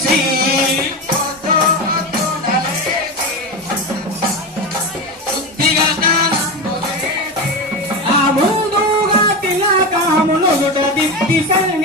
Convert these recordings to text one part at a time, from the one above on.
నలేసి ఆ ముందుగా తిలకములు దిత్తి సంగ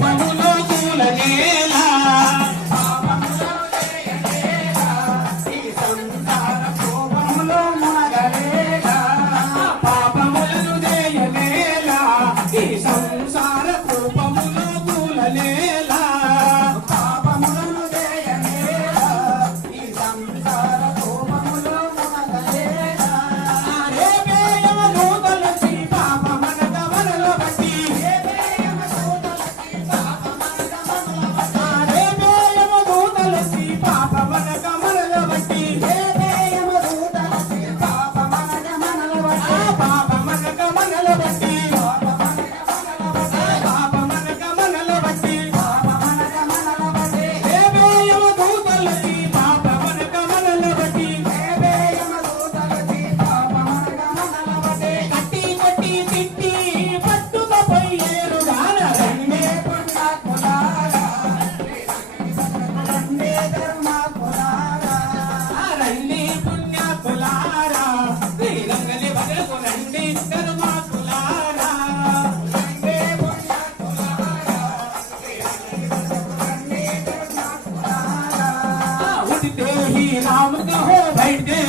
ही राम कहो बैठ गए